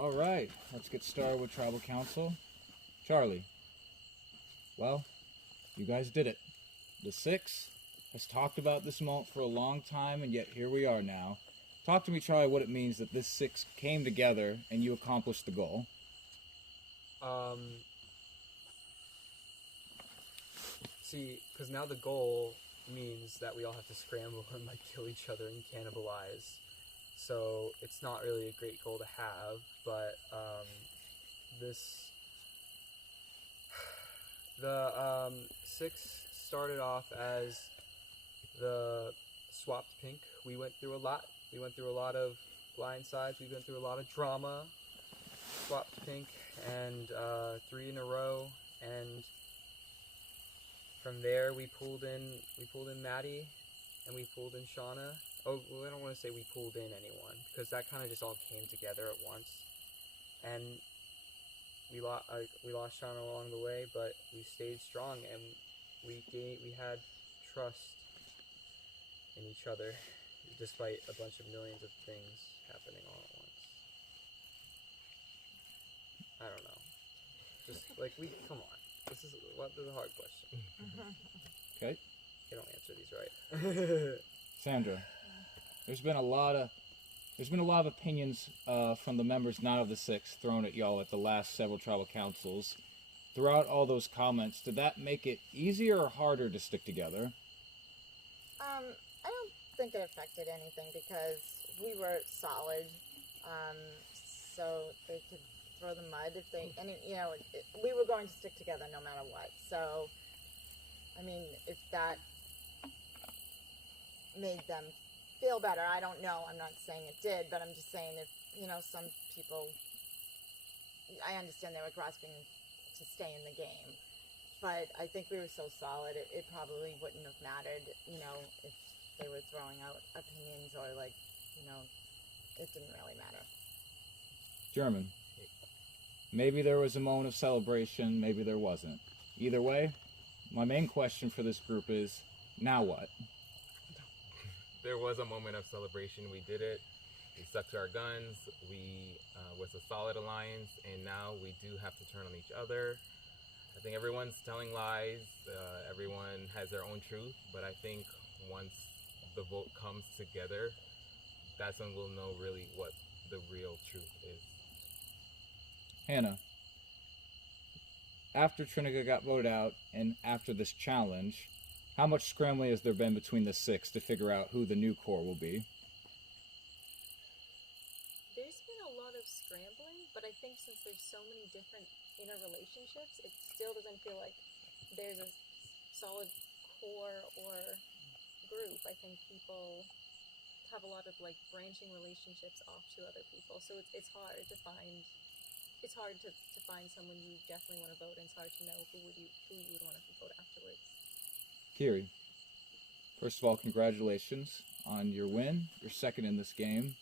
All right, let's get started with Tribal Council. Charlie, well, you guys did it. The Six has talked about this moment for a long time, and yet here we are now. Talk to me, Charlie, what it means that this Six came together and you accomplished the goal. See, because now the goal means that we all have to scramble and like kill each other and cannibalize. So it's not really a great goal to have, but the Six started off as the swapped pink. We went through a lot. We went through a lot of blindsides. We went through a lot of drama. Swapped pink and 3 in a row, and from there we pulled in Maddie, and we pulled in Shauna. Oh, well, I don't want to say we pulled in anyone, because that kind of just all came together at once. And we lost Shauna along the way, but we stayed strong, and we had trust in each other, despite a bunch of millions of things happening all at once. I don't know. Just like come on. This is a hard question. Okay. I don't answer these right. Sandra, there's been a lot of opinions from the members not of the Six thrown at y'all at the last several tribal councils. Throughout all those comments, did that make it easier or harder to stick together? I don't think it affected anything because we were solid. So they could throw the mud if they, and we were going to stick together no matter what. So, I mean, if that made them feel better, I don't know. I'm not saying it did, but I'm just saying if, some people, I understand they were grasping to stay in the game. But I think we were so solid, it probably wouldn't have mattered, if they were throwing out opinions or it didn't really matter. German. Maybe there was a moment of celebration, maybe there wasn't. Either way, my main question for this group is, now what? There was a moment of celebration. We did it. We stuck to our guns. We was a solid alliance, and now we do have to turn on each other. I think everyone's telling lies. Everyone has their own truth, but I think once the vote comes together, that's when we'll know really what the real truth is. Hannah, after Trinica got voted out and after this challenge, how much scrambling has there been between the Six to figure out who the new core will be? There's been a lot of scrambling, but I think since there's so many different interrelationships, it still doesn't feel like there's a solid core or group. I think people have a lot of branching relationships off to other people, so it's hard to find. It's hard to find someone you definitely want to vote, and it's hard to know who you would want to vote afterwards. Kiri, first of all, congratulations on your win. You're second in this game.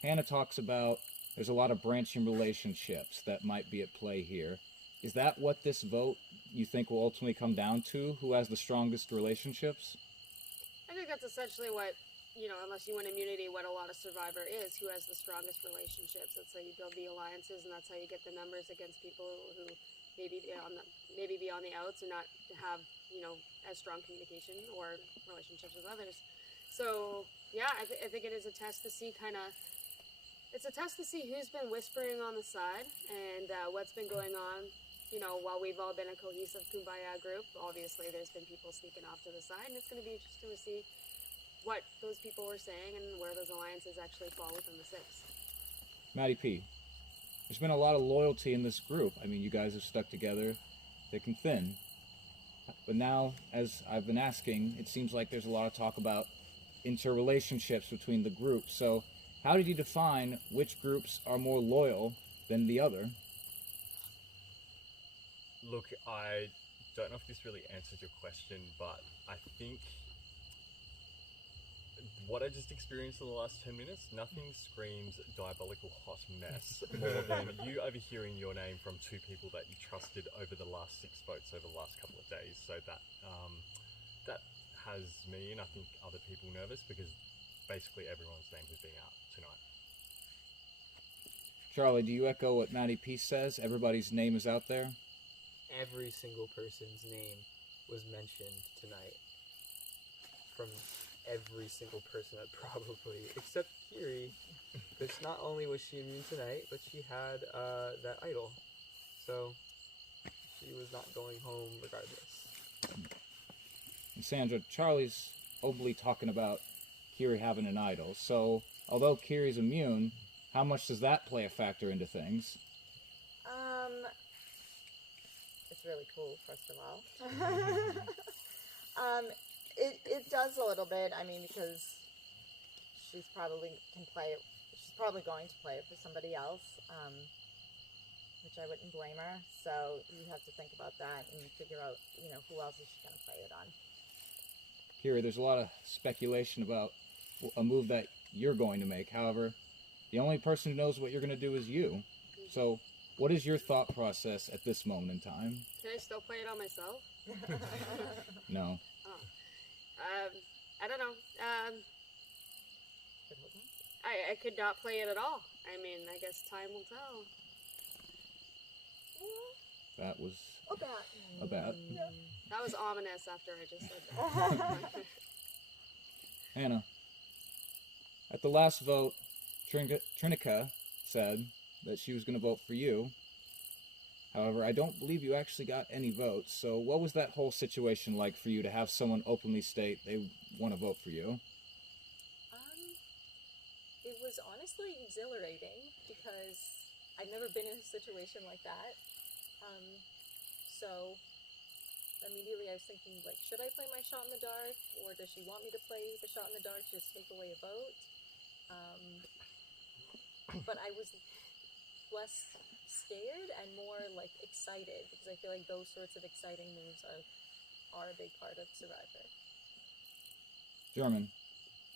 Hannah talks about there's a lot of branching relationships that might be at play here. Is that what this vote you think will ultimately come down to? Who has the strongest relationships? I think that's essentially what, unless you win immunity, what a lot of Survivor is, who has the strongest relationships. That's how you build the alliances, and that's how you get the numbers against people who maybe be on the outs and not have, as strong communication or relationships with others. So, yeah, I think it is a test to see it's a test to see who's been whispering on the side and what's been going on. While we've all been a cohesive Kumbaya group, obviously there's been people sneaking off to the side, and it's going to be interesting to see what those people were saying and where those alliances actually fall within the Six. Maddie P, there's been a lot of loyalty in this group. I mean, you guys have stuck together thick and thin. But now, as I've been asking, it seems like there's a lot of talk about interrelationships between the groups. So how did you define which groups are more loyal than the other? Look, I don't know if this really answered your question, but I think what I just experienced in the last 10 minutes, nothing screams diabolical hot mess more than you overhearing your name from two people that you trusted over the last 6 votes over the last couple of days. So that has me, and I think other people, nervous because basically everyone's names have been out tonight. Charlie, do you echo what Matty P says? Everybody's name is out there? Every single person's name was mentioned tonight. From every single person that probably, except Kiri, because not only was she immune tonight, but she had that idol. So she was not going home regardless. And Sandra, Charlie's openly talking about Kiri having an idol. So, although Kiri's immune, how much does that play a factor into things? It's really cool, first of all. It does a little bit. I mean, because she's probably going to play it for somebody else, which I wouldn't blame her. So you have to think about that and figure out, who else is she going to play it on. Kiri, there's a lot of speculation about a move that you're going to make. However, the only person who knows what you're going to do is you. So, what is your thought process at this moment in time? Can I still play it on myself? No. I don't know. I could not play it at all. I mean, I guess time will tell. That was A bat. a bat. That was ominous after I just said that. Hannah, at the last vote, Trinica said that she was going to vote for you. However, I don't believe you actually got any votes. So what was that whole situation like for you to have someone openly state they want to vote for you? It was honestly exhilarating because I've never been in a situation like that. So immediately I was thinking, like, should I play my shot in the dark, or does she want me to play the shot in the dark to just take away a vote? But I was less scared and more like excited, because I feel like those sorts of exciting moves are a big part of Survivor. German,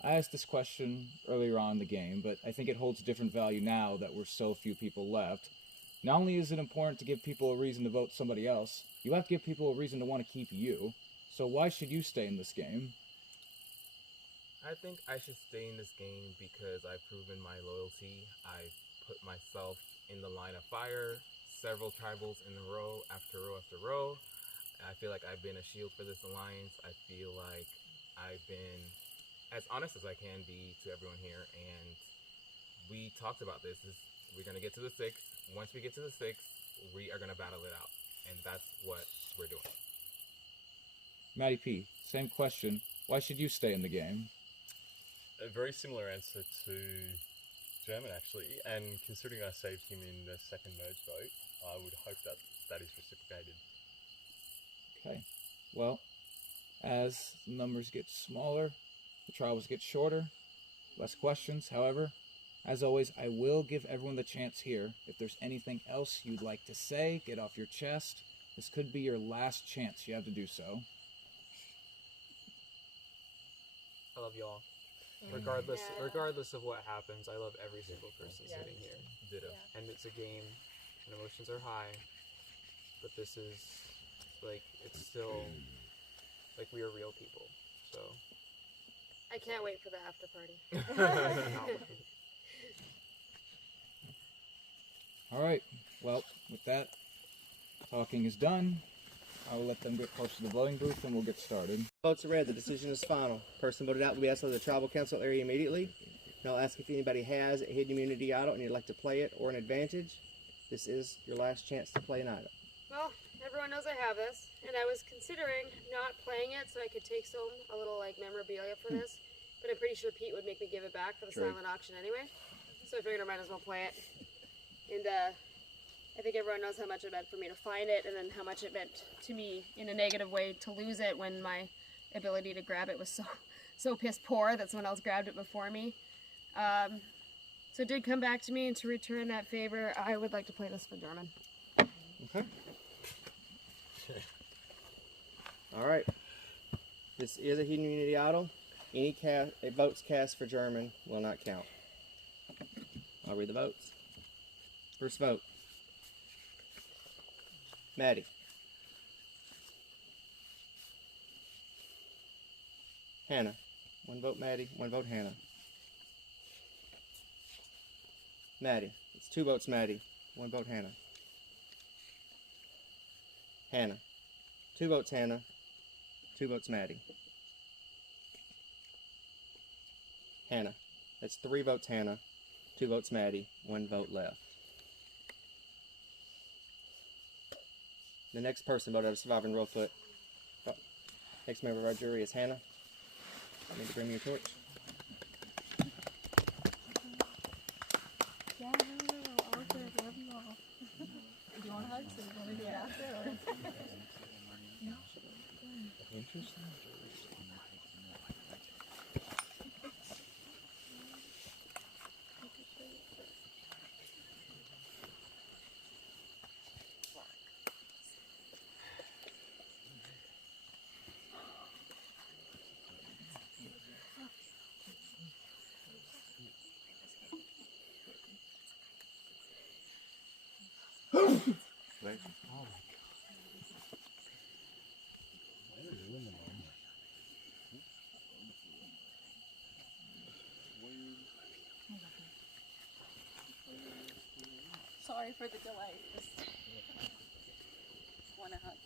I asked this question earlier on in the game, but I think it holds different value now that we're so few people left. Not only is it important to give people a reason to vote somebody else, you have to give people a reason to want to keep you. So why should you stay in this game? I think I should stay in this game because I've proven my loyalty. I've put myself in the line of fire several tribals in a row after row after row. I feel like I've been a shield for this alliance. I feel like I've been as honest as I can be to everyone here, and we talked about this. We're going to get to the 6th. Once we get to the 6th, we are going to battle it out, and that's what we're doing. Matty P, same question. Why should you stay in the game? A very similar answer to German, actually, and considering I saved him in the second merge vote, I would hope that that is reciprocated. Okay. Well, as the numbers get smaller, the trials get shorter, less questions. However, as always, I will give everyone the chance here. If there's anything else you'd like to say, get off your chest. This could be your last chance. You have to do so. I love y'all. Regardless of what happens, I love every single person sitting here. Ditto. Yeah. And it's a game, and emotions are high, but this is, like, it's still, like, we are real people, so. I can't wait for the after party. All right. Well, with that, talking is done. I'll let them get close to the voting booth and we'll get started. Votes are read. The decision is final. Person voted out will be asked to the tribal council area immediately. And I'll ask if anybody has a hidden immunity idol and you'd like to play it or an advantage. This is your last chance to play an idol. Well, everyone knows I have this, and I was considering not playing it so I could take a little like memorabilia for this, but I'm pretty sure Pete would make me give it back for the True. silent auction anyway. So I figured I might as well play it. And I think everyone knows how much it meant for me to find it, and then how much it meant to me in a negative way to lose it when my ability to grab it was so piss poor that someone else grabbed it before me. So it did come back to me, and to return that favor, I would like to play this for German. Okay. All right. This is a hidden immunity idol. Any votes cast for German will not count. I'll read the votes. First vote. Maddie. Hannah. One vote Maddie, one vote Hannah. Maddie. It's 2 votes Maddie, 1 vote Hannah. Hannah. 2 votes Hannah, 2 votes Maddie. Hannah. That's 3 votes Hannah, 2 votes Maddie, 1 vote left. The next person voted out of Survivor in Rollfoot. Next member of our jury is Hannah. I need to bring me your torch. Yeah, no, all good. Love you all. Do you want a hug? So you want to do it after? Or? No. Interesting. Sorry for the delay. Just want to hug.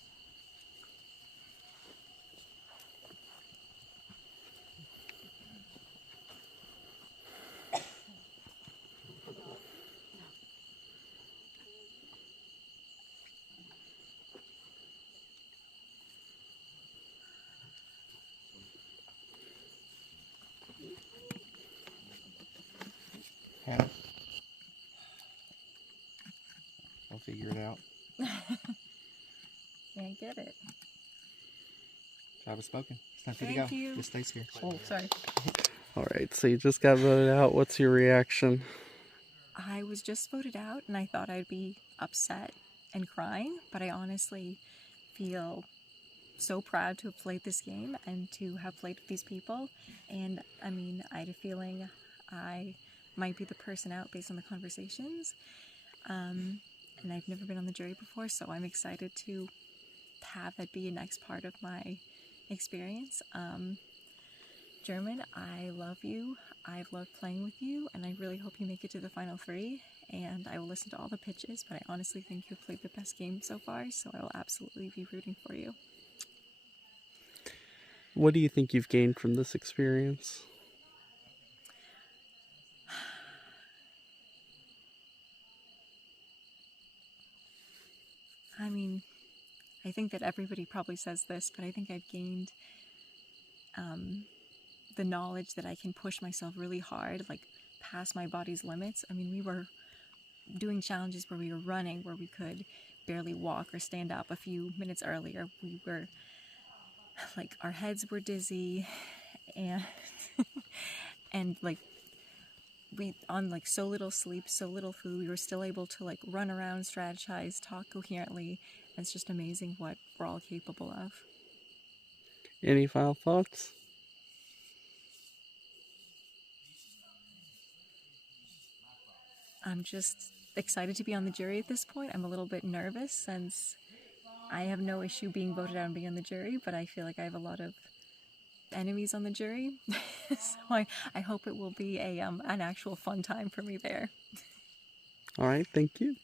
Hannah. I'll figure it out. Can't get it. Job is spoken. It's time for you to Thank go. you. Just stays here. Oh, sorry. All right, so you just got voted out. What's your reaction? I was just voted out and I thought I'd be upset and crying, but I honestly feel so proud to have played this game and to have played with these people. And I mean, I had a feeling I might be the person out based on the conversations. And I've never been on the jury before, so I'm excited to have that be a next part of my experience. German, I love you. I've loved playing with you, and I really hope you make it to the final 3. And I will listen to all the pitches, but I honestly think you've played the best game so far, so I will absolutely be rooting for you. What do you think you've gained from this experience? I mean, I think that everybody probably says this, but I think I've gained the knowledge that I can push myself really hard, like past my body's limits. I mean, we were doing challenges where we were running, where we could barely walk or stand up a few minutes earlier. We were, like, our heads were dizzy, and and like we on like so little sleep, so little food, we were still able to like run around, strategize, talk coherently. And it's just amazing what we're all capable of. Any final thoughts? I'm just excited to be on the jury at this point. I'm a little bit nervous since I have no issue being voted out and being on the jury, but I feel like I have a lot of enemies on the jury. So I hope it will be an actual fun time for me there. All right, thank you.